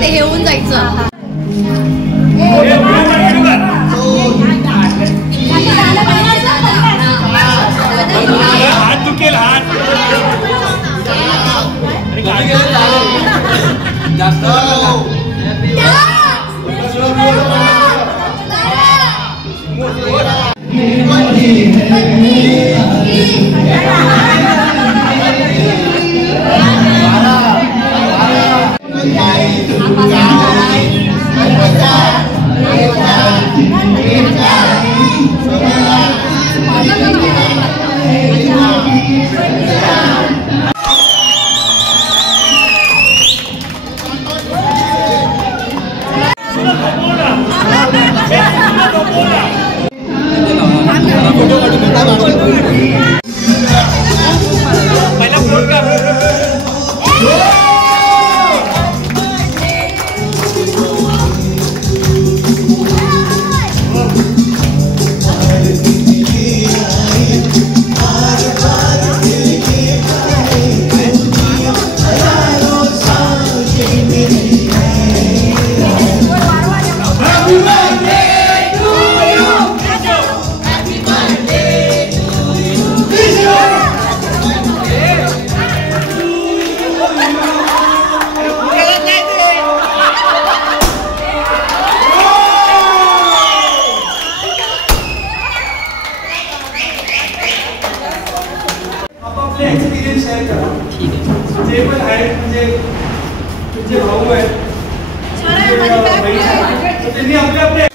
ते हे होऊन जायचं. हात दुखेल हात जास्त एक्सपिरियन्स शेअर करा. जे पण आहेत म्हणजे तुमचे भाऊ आहेत त्यांनी आपले आपले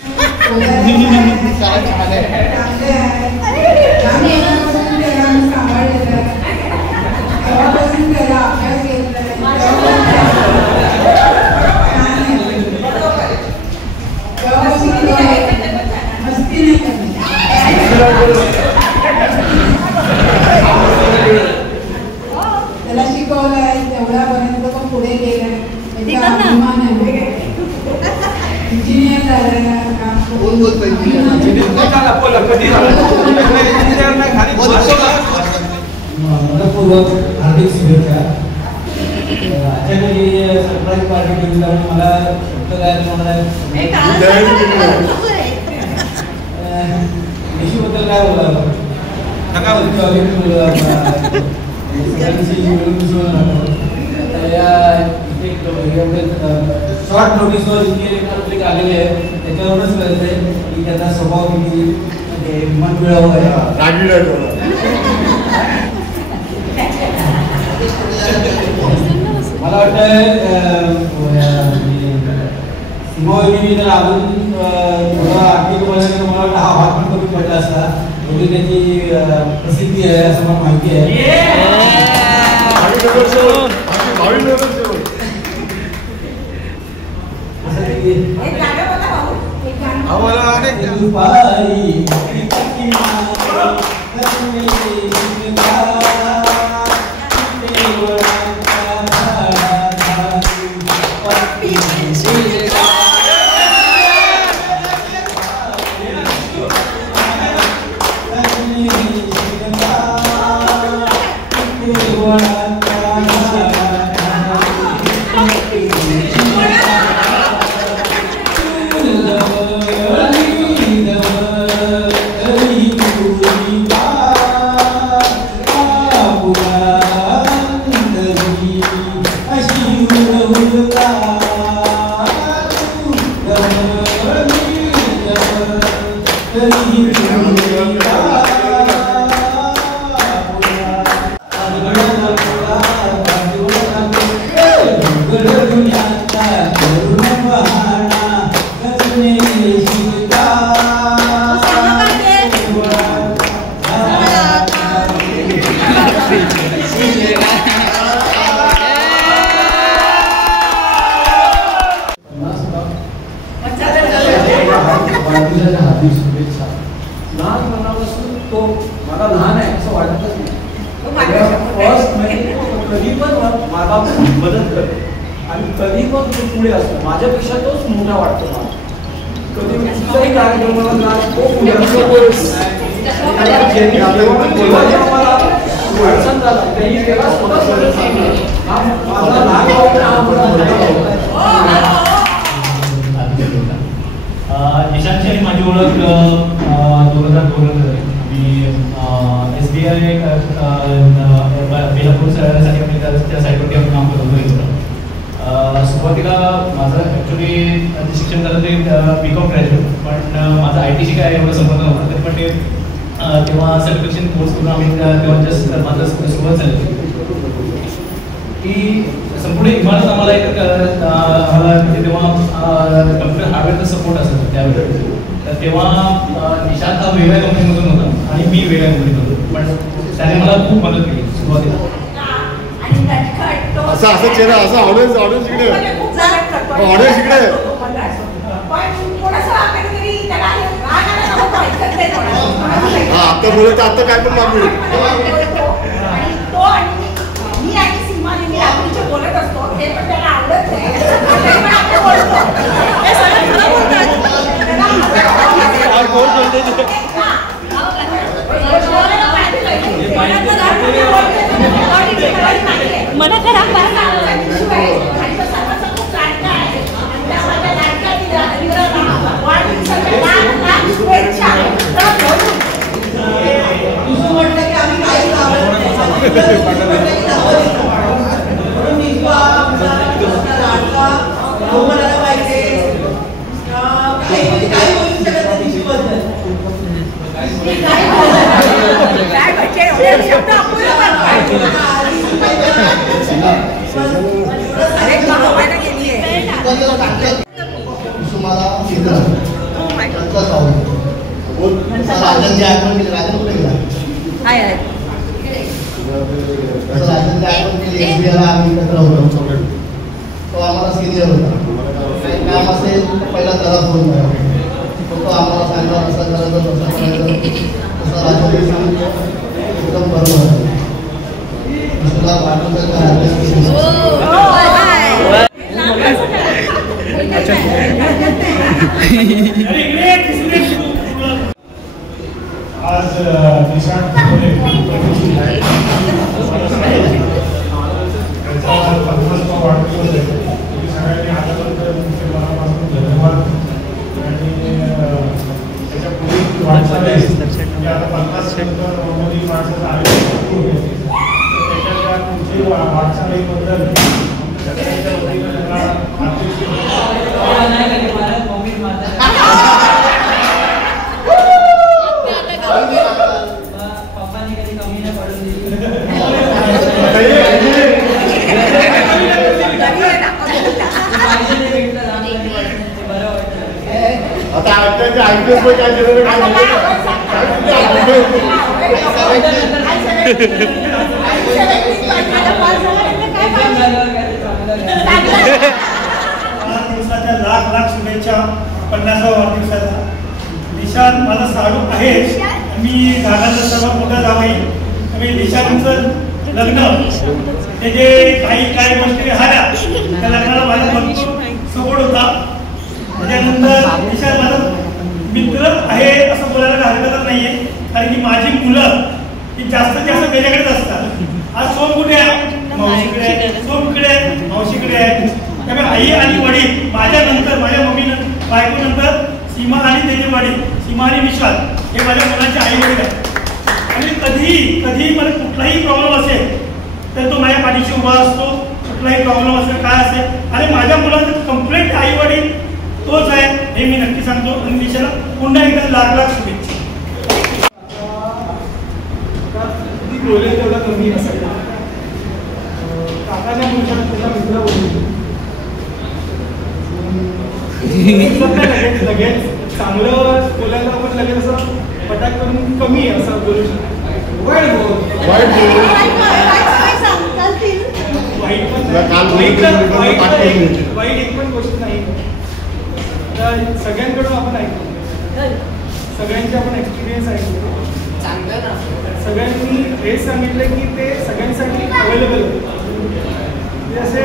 त्याला शिकवलंय तेवढ्यापर्यंत पण पुढे गेलाय. इंजिनियर झालं हार्दिक शुभेच्छा. आजच्या सरप्राईज पार्टी केली त्यामुळे मला निशीबद्दल काय बोलावं शॉर्ट नोटीसवर इतके पब्लिक आलेले आहे त्याच्यावरूनच कळतंय की त्याचा स्वभाव किती मन मिळावं आहे. मला वाटतं सीमावरती जर अजून थोडा आर्थिक मला वाटतं हा भाग पण कमी पडला असता. एवढी त्याची प्रसिद्धी आहे असं मला माहिती आहे. लहानपणापासून तो मला लहान आहे असं वाटतच नाही. कधी पण मला मदत करतो आणि कधी पण तो पुढे असतो. माझ्यापेक्षा तोच मोठा वाटतो मला. कधी कुठल्याही कार्यक्रमाला तो पुढे असतो. अडचण झाला त्यांनी त्याला स्वतः समजून सांगितलं माझा लहान भाऊ हा मोठा भाऊ. निशांतची आणि माझी ओळख 2002 मी SBI बेलापूर साठी आम्ही त्या साईटवरती आपण काम करत होतो. सुरुवातीला माझं ॲक्च्युली शिक्षण झालं ते BCom ग्रॅज्युएट, पण माझं ITशी काय एवढं संबंध नव्हतं ते, पण ते तेव्हा सर्टिफिकेशन कोर्स करून आम्ही तेव्हा जस्ट माझं सुरुवात झाली की संपूर्ण इमारत आम्हाला एक आम्हाला तेव्हा कम्प्युटर हार्डवेअरचा सपोर्ट असायचा त्यावेळेस. तर तेव्हा निशांत हा वेगळ्या कंपनीमधून होता आणि मी वेगळ्या कंपनीत होतो, पण त्याने मला खूप मदत केली सुरुवातीला. असं चेहरा असं ऑडियन्स इकडे ऑडियन्स इकडे आता बोलत आता काय पण मागू बोलत असतो ते पण त्याला आवडत नाही. मला खराब म्हटलं की आम्ही काहीच म्हणायला पाहिजे काही बोलू शकत नाही निशूबद्दल. राजन जे आठवण केली राजन कुठे गेला राजन जे आठवण केली SBI आम्ही एकत्र होतो. तो आम्हाला सिनियर होता. काही काम असेल पहिला त्याला फोन करा. तो आम्हाला सांगा असं करायचं तसं करायचं तसं राजन सांगितलं एकदम बरोबर तुला वाटून आज निशांत वाढदिवस आहे. तुम्ही सगळ्यांनी आल्याबद्दल तुमचे मनापासून धन्यवाद. आणि त्याच्या पुढे वाटचाल आहे म्हणजे आता 50 नंतर नॉर्मली माणसाचं आयुष्य सुरू होते. त्याच्या तुमची वाटचालीबद्दल सगळ्यांच्या वतीनं त्यांना आता IPS काय केलं वाढदिवसाच्या लाख शुभेच्छा. 50वा वाढदिवसाचा. निशांत माझा साडू आहे. मी घरातला सर्वात मोठा जावई. मी निशांतचं लग्न ते जे काही गोष्टी झाल्या त्या लग्नाला माझा सपोर्ट होता. त्याच्यानंतर निशांत माझा मित्र आहे असं बोलायला हरकतच नाही आहे, कारण की माझी मुलं ही जास्तीत जास्त त्याच्याकडेच असतात. आज सोम कुठे आहे? मावशीकडे आहे. सोम इकडे आहे, मावशीकडे आहे. त्यामुळे आई आणि वडील माझ्यानंतर माझ्या मम्मीनं बायकोनंतर सीमा आणि त्याचे वडील सीमा आणि विशाल हे माझ्या मुलांचे आई वडील आहेत. आणि कधीही मला कुठलाही प्रॉब्लेम असेल तर तो माझ्या पाठीशी उभा असतो. कुठलाही प्रॉब्लेम असेल काय असेल आणि माझ्या मुलांचं कम्प्लीट आई वडील तोच आहे हे मी नक्की सांगतो. आणि दिशेला पुन्हा एकदा लाख शुभेच्छा. किती बोलेल तेवढा कमी असेल. काकाच्या मुलाला तुझा मित्र बोलतो लगेच चांगलं बोलायला आपण लगेच असं पटाक करून कमी आहे असं बोलू शकतो. वाईट एक पण गोष्ट नाही. सगळ्यांकडून आपण ऐकतो, सगळ्यांचे आपण एक्सपिरियन्स ऐकतो. सगळ्यांनी हेच सांगितलं की ते सगळ्यांसाठी अवेलेबल होते. ते असे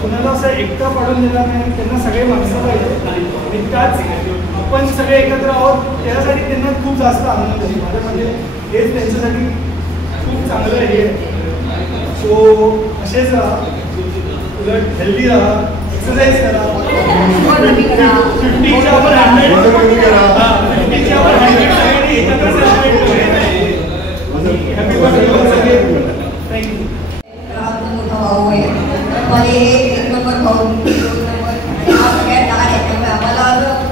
कुणाला असं एकटा पाडून देणार नाही. त्यांना सगळे माणसं पाहिजे आणि त्याच आपण सगळे एकत्र आहोत त्यासाठी त्यांना खूप जास्त आनंद आहे. माझ्या म्हणजे हेच त्यांच्यासाठी खूप चांगलं आहे. सो असेच राहा, उलट हेल्दी राहा, एक्सरसाइज करा. 50च्या वर 100 50च्या वर 100 सगळ्यांनी एकत्र सेलिब्रेट करूया. Happy birthday thank you. मोठा भाऊ आहे, मला एक नंबर भाऊ, 2 नंबर, हा सगळ्यात लहान आहे. त्यामुळे आम्हाला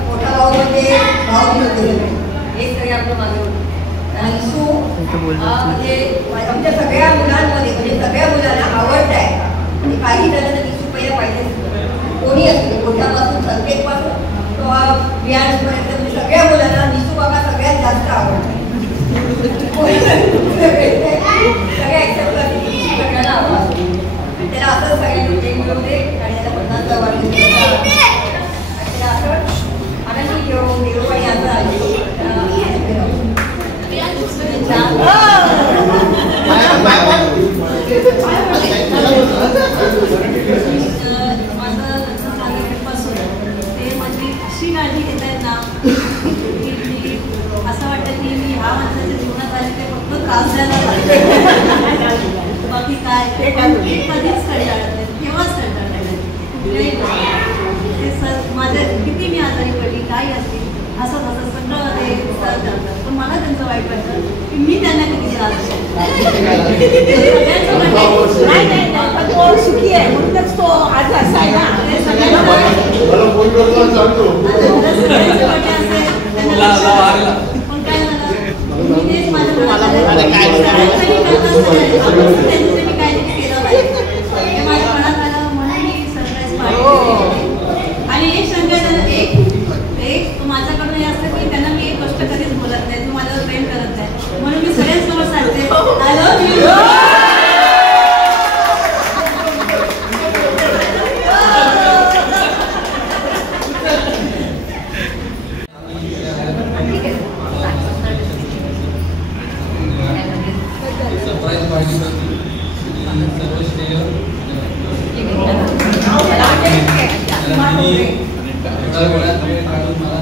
मोठा भाऊ म्हणजे भाऊ होते, हे सगळे आपलं माझं. आणि सो म्हणजे आमच्या सगळ्या मुलांमध्ये म्हणजे सगळ्या मुलांना आवडत आहे. म्हणजे काही जणांना 20 रुपये पाहिजे, कोणी असते मोठ्यापासून संकेतपासून तो बियाणपर्यंत म्हणजे सगळ्या मुलांना निसू बाबा सगळ्यात जास्त आवडते. सगळ्या एक्सेप्ट करते, सगळ्यांना आवडते. त्याला असं सगळ्यांनी प्रेम मिळवून दे आणि त्याला 50चा वाढदिवस त्याला असं आनंदी घेऊन देऊ आणि असं अशी काळजी घेत आहेत ना की असं वाटतं की मी ह्या माणसाच्या जीवनात आले ते फक्त त्रास द्यायला बाकी काय ते कधीच कंटाळत नाही, केव्हाच कंटाळत नाही कुठल्याही ते सर माझ्या किती मी आजारी पडली काही असतील असं तसं सगळं ते सहन करतात. पण मला त्यांचं वाईट वाटतं की मी त्यांना किती त्रास तो सुखी आहे म्हणूनच तो आज असा आहे ना. पण काय झालं मी तेच माझ्या काहीतरी केलं पाहिजे हे माझ्या मनात आलं म्हणून मी सरप्राईज पाहिजे. आणि एक शंका एक माझ्याकडून हे असतं की त्यांना मी एक गोष्ट कधीच बोलत नाही, तू माझ्यावर प्रेम करत नाही म्हणून मी सगळ्यांसमोर सांगते I love you. Surprise party सर्व श्रेय एवढ्या वेळात वेळ काढून मला